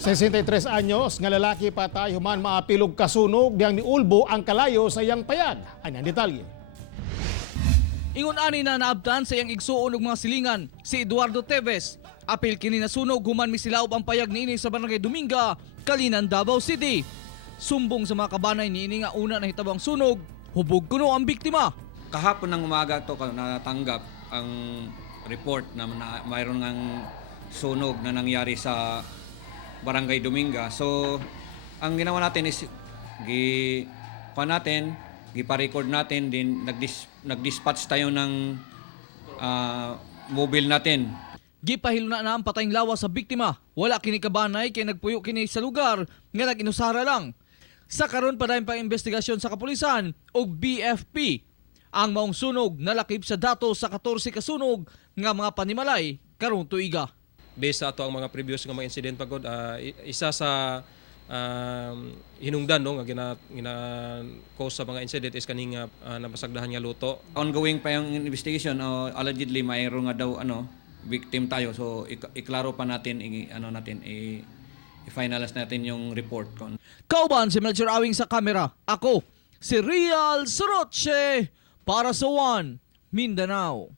63 anyos nga lalaki patay human maapilog kasunog diyang niulbo ang kalayo sa iyang payag. Anyang detalye. Ingon ani na naabtan sa iyang igsuon og mga silingan si Eduardo Teves. Apil kini nasunog human misilaob ang payag niini sa Barangay Dominga, Kalinan, Davao City. Sumbong sa mga kabanay niini nga una nahitabo ang sunog, hubog kuno ang biktima. Kahapon ng umaga to natanggap ang report na mayroon ng sunog na nangyari sa Barangay Dominga. So, ang ginawa natin is gipa-record natin, din nag-dispatch tayo ng mobile natin. Gipahilo na ang patayng lawas sa biktima. Wala kini kabanay kay nagpuyo kini sa lugar nga nag-inusara lang. Sa karon pa dayon pang investigasyon sa kapulisan o BFP. Ang maong sunog nalakip sa datos sa 14 kasunog nga mga panimalay karong tuiga. Based sa ato ang mga previous nga mga incident pagod, isa sa hinungdan no nga gina cause sa mga incident is kaning napasagdahan nga luto. Ongoing pa yung investigation, allegedly mayroon nga daw victim tayo. So iklaro pa natin i-finalize natin yung report kon. Kauban si Melchor Awing sa kamera. Ako si Real Soroche para sa One Mindanao.